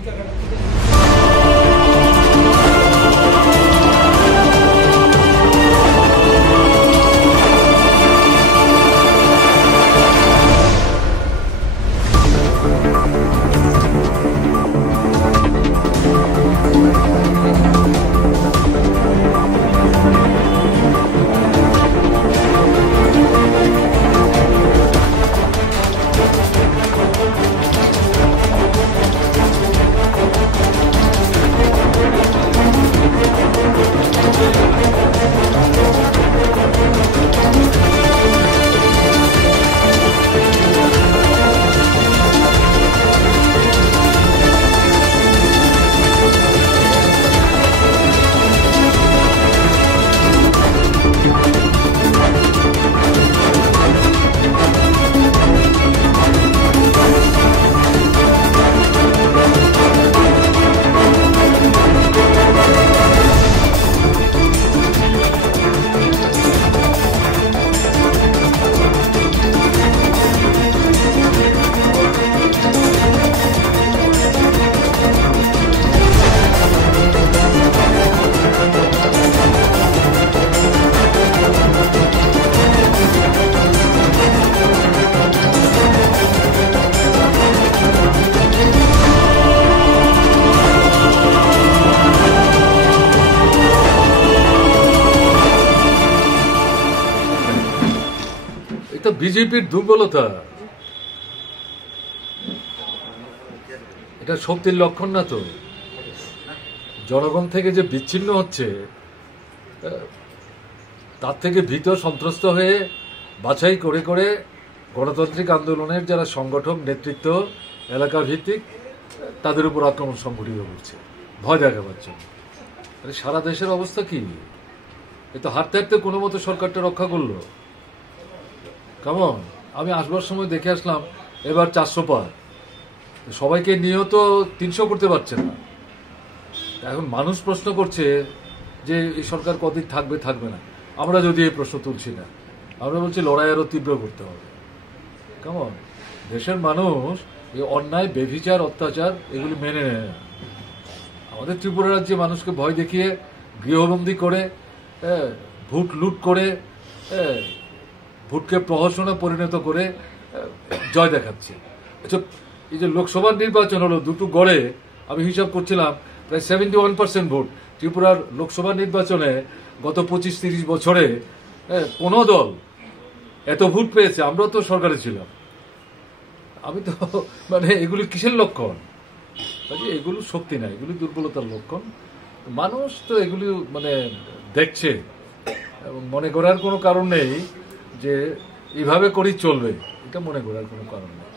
এটা বিজেপির দুর্বলতা, এটা শক্তির লক্ষণ না। তো জনগণ থেকে যে বিচ্ছিন্ন হচ্ছে, তার থেকে ভীত সন্ত্রস্ত হয়ে বাছাই করে করে গণতান্ত্রিক আন্দোলনের যারা সংগঠক নেতৃত্ব এলাকা ভিত্তিক তাদের উপর আক্রমণ সংঘটিত করছে ভয় দেখাবার জন্য। সারা দেশের অবস্থা কি? এ তো হাঁটতে হাঁটতে কোনো মতো সরকারটা রক্ষা করলো। কেমন? আমি আসবার সময় দেখে আসলাম এবার 400 পার, সবাইকে নিয়েও তো 300 করতে পারছে না। এখন মানুষ প্রশ্ন করছে যে এই সরকার কতদিন থাকবে থাকবে না। আমরা যদি এই প্রশ্ন তুলছি না, আমরা বলছি লড়াই আরো তীব্র করতে হবে। কেমন? দেশের মানুষ এই অন্যায়, বেভিচার, অত্যাচার এগুলি মেনে নেয় না। আমাদের ত্রিপুরা রাজ্যে মানুষকে ভয় দেখিয়ে গৃহবন্দী করে, ভোট লুট করে, ভোটকে প্রহসনে পরিণত করে জয় দেখাচ্ছে। এই যে লোকসভার নির্বাচন হলো দুটো গড়ে, আমি হিসাব করছিলাম প্রায় 71% ভোট। ত্রিপুরার লোকসভা নির্বাচনে গত 25-30 বছরে কোন দল এত ভোট পেয়েছে? আমরাও তো সরকারে ছিলাম। আমি তো এগুলি কিসের লক্ষণ? এগুলো শক্তি না, এগুলি দুর্বলতার লক্ষণ। মানুষ তো এগুলি দেখছে এবং মনে করার কোনো কারণ নেই যে এইভাবে করেই চলবে, এটা মনে করার কোনো কারণ নেই।